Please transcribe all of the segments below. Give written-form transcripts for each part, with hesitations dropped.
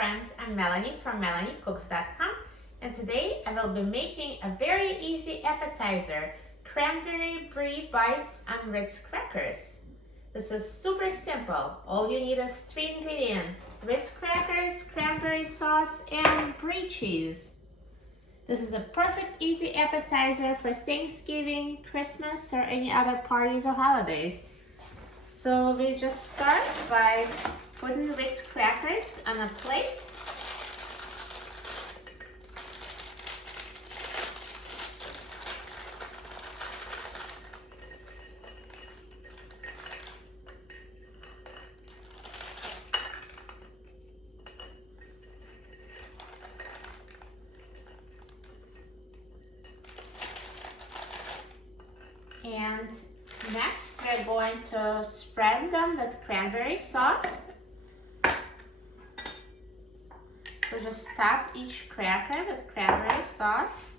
friends, I'm Melanie from MelanieCooks.com, and today I will be making a very easy appetizer, Cranberry Brie bites on Ritz crackers. This is super simple. All you need is 3 ingredients: Ritz crackers, cranberry sauce, and Brie cheese. This is a perfect easy appetizer for Thanksgiving, Christmas, or any other parties or holidays. So we just start by putting Ritz crackers on a plate. And next we're going to spread them with cranberry sauce. So just top each cracker with cranberry sauce.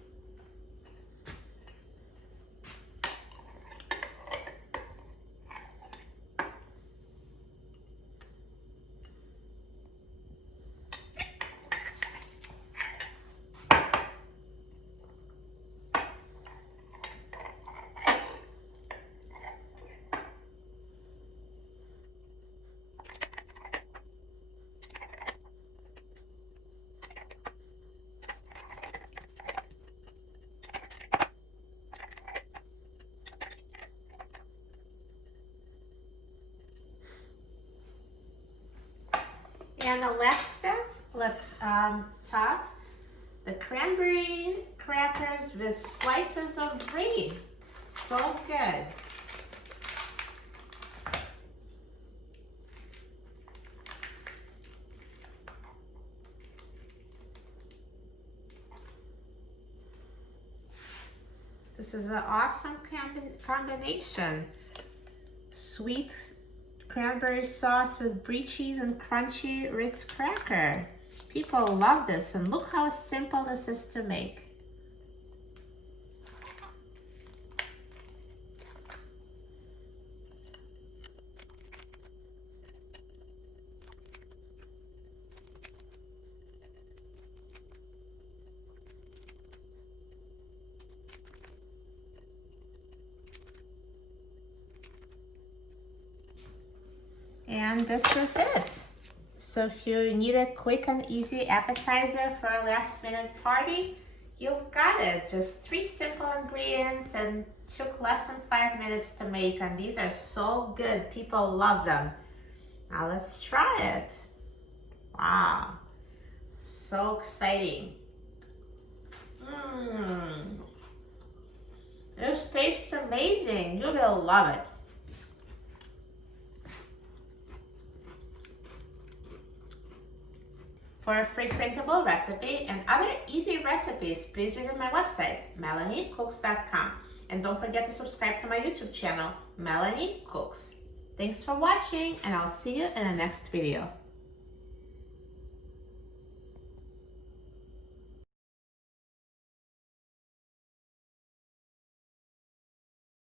And the last step, let's top the cranberry crackers with slices of brie. So good. This is an awesome combination. Sweet cranberry sauce with brie cheese and crunchy Ritz cracker. People love this, and look how simple this is to make. And this is it. So if you need a quick and easy appetizer for a last minute party, you've got it. Just 3 simple ingredients and took less than 5 minutes to make, and these are so good. People love them. Now let's try it. Wow, so exciting. This tastes amazing. You will love it. For a free printable recipe and other easy recipes, please visit my website, MelanieCooks.com. And don't forget to subscribe to my YouTube channel, Melanie Cooks. Thanks for watching, and I'll see you in the next video.